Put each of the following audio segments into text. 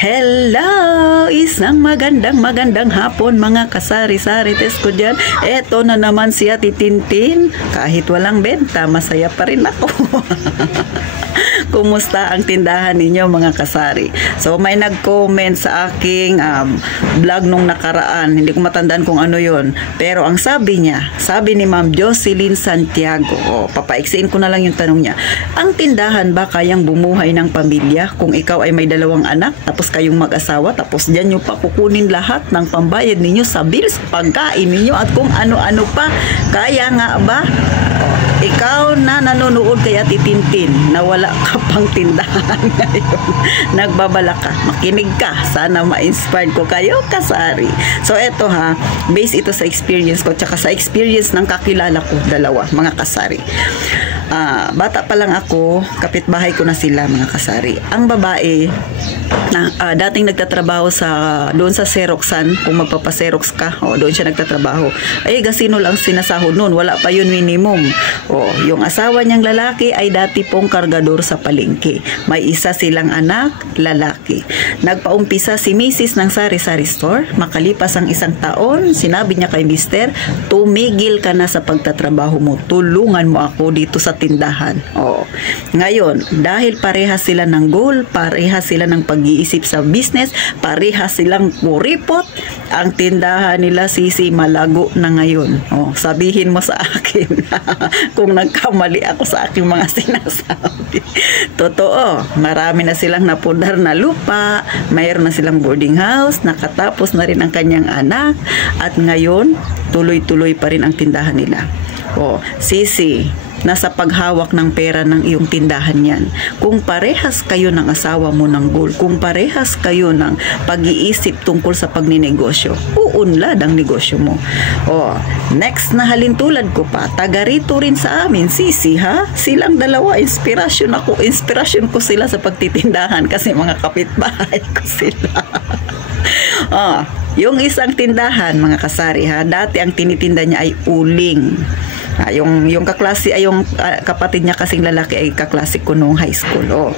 Hello! Isang magandang hapon mga kasari-sarites ko dyan. Eto na naman si Ate Tintin. Kahit walang benta, masaya pa rin ako. Kumusta ang tindahan ninyo mga kasari? So may nag-comment sa aking vlog nung nakaraan. Hindi ko matandaan kung ano yon. Pero ang sabi niya, sabi ni Ma'am Jocelyn Santiago, papaiksiin ko na lang yung tanong niya. Ang tindahan ba kayang bumuhay ng pamilya kung ikaw ay may 2 anak, tapos kayong mag-asawa, tapos dyan nyo pa kukunin lahat ng pambayad ninyo sa bills, pagkain ninyo at kung ano-ano pa? Kaya nga ba? Ikaw na nanonood kay Ate Tintin na wala ka pang tindahan ngayon, nagbabala ka, makinig ka, sana ma-inspired ko kayo kasari. So eto ha, based ito sa experience ko tsaka sa experience ng kakilala ko 2 mga kasari. Bata pa lang ako, kapitbahay ko na sila mga kasari. Ang babae na dating nagtatrabaho doon sa Xeroxan, kung magpapa-Xerox ka, doon siya nagtatrabaho. Ay gasino lang sinasahod noon, wala pa yun minimum. Yung asawa niyang lalaki ay dati pong kargador sa palengke. May isa silang anak, lalaki. Nagpaumpisa si Mrs. ng sari-sari store. Makalipas ang 1 taon, sinabi niya kay Mister, tumigil ka na sa pagtatrabaho mo. Tulungan mo ako dito sa tindahan. Ngayon, dahil parehas sila ng goal, parehas sila ng pag-iisip sa business, parehas silang kuripot, ang tindahan nila sisi malago na ngayon. Sabihin mo sa akin kung nagkamali ako sa aking mga sinasabi. Totoo, marami na silang napundar na lupa, mayroon na silang boarding house, nakatapos na rin ang kanyang anak, at ngayon, tuloy-tuloy pa rin ang tindahan nila. Sisi, nasa paghawak ng pera ng iyong tindahan yan. Kung parehas kayo ng asawa mo ng goal, kung parehas kayo ng pag-iisip tungkol sa pagninegosyo, uunlad ang negosyo mo. Next na halintulad ko pa, taga rito rin sa amin, Sisi ha? Silang 2, inspirasyon ko sila sa pagtitindahan kasi mga kapitbahay ko sila. Yung isang tindahan mga kasari ha, dati ang tinitinda niya ay uling. Yung kaklase ay yung kapatid niya kasing lalaki ay kaklase ko noong high school.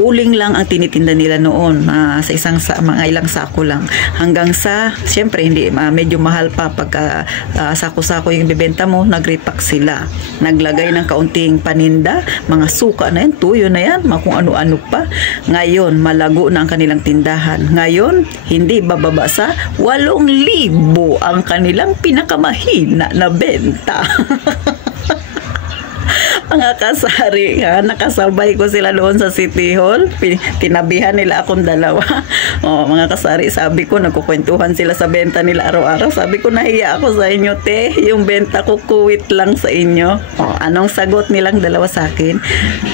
Uling lang ang tinitinda nila noon, sa mga ilang sako lang, hanggang sa syempre hindi medyo mahal pa pagka sako-sako yung bibenta mo, nag-repack sila, naglagay ng kaunting paninda, mga suka na yan, tuyo na yan, kung ano-ano pa. Ngayon malago na ang kanilang tindahan. Ngayon hindi bababa sa 8,000 ang kanilang pinakamahina na benta. Mga kasari ha, nakasabay ko sila doon sa City Hall. Tinabihan nila akong 2. Mga kasari, sabi ko, nagkukwentuhan sila sa benta nila araw-araw. Sabi ko, nahiya ako sa inyo, te. Yung benta ko, kuwit lang sa inyo. Anong sagot nilang 2 sa akin?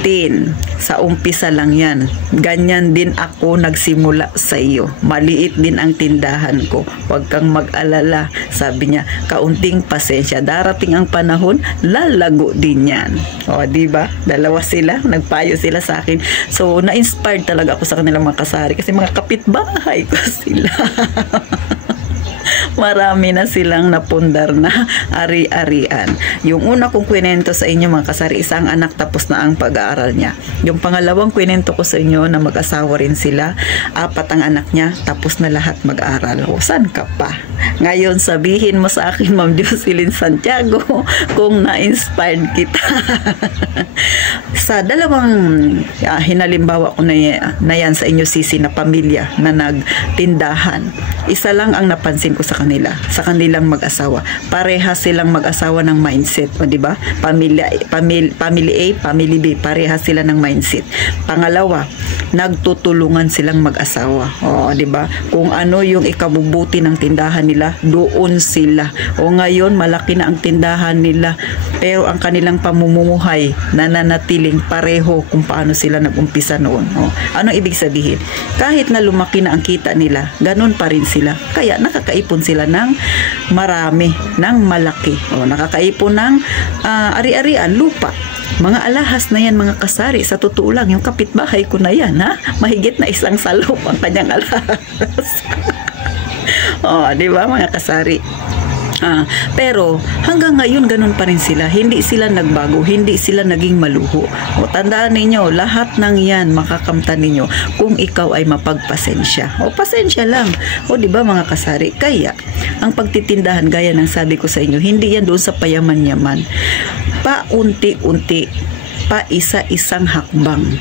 Tin, sa umpisa lang yan. Ganyan din ako nagsimula sa iyo. Maliit din ang tindahan ko. Huwag kang mag-alala. Sabi niya, kaunting pasensya. Darating ang panahon, lalago din yan. Diba? 2 sila, nagpayo sila sa akin. So, na-inspired talaga ako sa kanilang mga kasari kasi mga kapitbahay ko sila. Marami na silang napundar na ari-arian. Yung una kong kwento sa inyo mga kasari, isang anak tapos na ang pag-aaral niya. Yung pangalawang kwento ko sa inyo na mag-asawa rin sila, 4 ang anak niya, tapos na lahat mag-aaral. Saan ka pa? Ngayon sabihin mo sa akin, Ma'am Jocelyn Santiago, kung na-inspired kita. Sa 2 hinalimbawa ko na yan sa inyo sisi na pamilya na nagtindahan, isa lang ang napansin ko sa kanilang mag-asawa. Parehas silang mag-asawa ng mindset, di ba? Family A, family B, parehas sila ng mindset. Pangalawa, nagtutulungan silang mag-asawa. Di ba? Kung ano yung ikabubuti ng tindahan nila, doon sila. Ngayon malaki na ang tindahan nila, pero ang kanilang pamumuhay nananatiling pareho kung paano sila nag-umpisa noon. Anong ibig sabihin? Kahit na lumaki na ang kita nila, ganun pa rin sila. Kaya nakakaipon sila ng marami, ng malaki. Nakakaipon ng ari-arian, lupa. Mga alahas na yan mga kasari. Sa totoo lang, yung kapitbahay ko na yan, ha? Mahigit na 1 salop ang kanyang alahas. Di ba mga kasari? Pero hanggang ngayon ganun pa rin sila. Hindi sila nagbago, hindi sila naging maluho. O tandaan ninyo, lahat ng yan makakamtan ninyo kung ikaw ay mapagpasensya. O pasensya lang. O di ba mga kasari? Kaya ang pagtitindahan gaya ng sabi ko sa inyo, hindi yan doon sa payaman-yaman. Paunti-unti, pa isa-isang hakbang.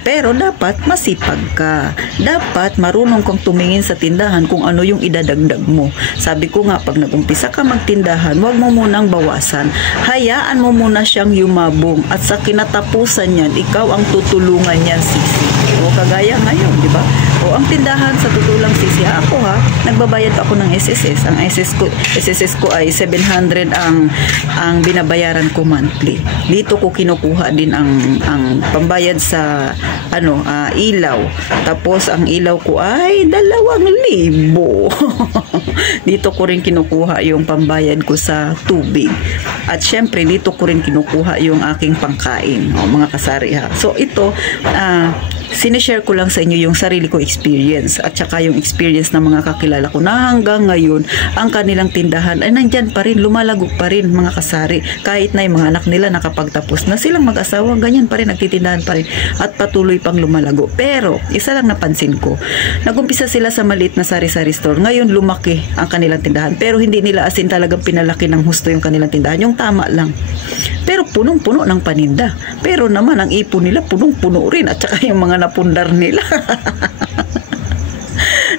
Pero dapat masipag ka. Dapat marunong kang tumingin sa tindahan kung ano yung idadagdag mo. Sabi ko nga, pag nag-umpisa ka magtindahan, huwag mo munang bawasan. Hayaan mo muna siyang yumabong. At sa kinatapusan niyan, ikaw ang tutulungan niyan, sisi. O kagaya ngayon, di ba? O ang tindahan sa tutulang sisi, ako nagbabayad ako ng SSS. Ang SSS ko ay 700 ang binabayaran ko monthly. Dito ko kinukuha din ang pambayad sa ilaw. Tapos ang ilaw ko ay 2,000. Dito ko rin kinukuha yung pambayad ko sa tubig. At syempre dito ko rin kinukuha yung aking pangkain. Mga kasari So ito, sinishare ko lang sa inyo yung sarili ko experience at saka yung experience ng mga kakilala ko na hanggang ngayon ang kanilang tindahan ay nandyan pa rin, lumalago pa rin mga kasari. Kahit na yung mga anak nila nakapagtapos na silang mag-asawa, ganyan pa rin, nagtitindahan pa rin at patuloy pang lumalago. Pero isa lang napansin ko, nagumpisa sila sa maliit na sari-sari store, ngayon lumaki ang kanilang tindahan, pero hindi nila asin talagang pinalaki ng husto yung kanilang tindahan, yung tama lang. Pero punong-puno ng paninda. Pero naman ang ipon nila punong-puno rin at saka yung mga napundar nila.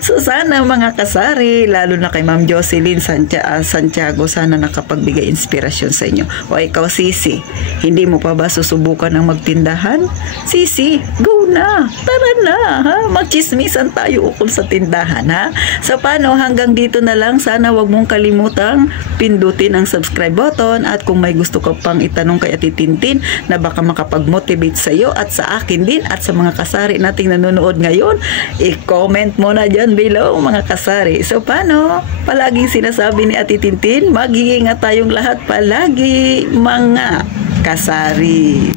So sana mga kasari, lalo na kay Ma'am Jocelyn Santiago, sana nakapagbigay inspirasyon sa inyo. O ikaw sisi, hindi mo pa ba susubukan ng magtindahan? Sisi, go na! Tara na! Magchismisan tayo ukol sa tindahan ha? So paano, hanggang dito na lang. Sana wag mong kalimutang pindutin ang subscribe button at kung may gusto ka pang itanong kay Ate Tintin na baka makapag-motivate sa iyo at sa akin din at sa mga kasari nating nanonood ngayon, i-comment mo na dyan below mga kasari. So paano? Palaging sinasabi ni Ate Tintin, mag-iingat tayong lahat palagi mga kasari.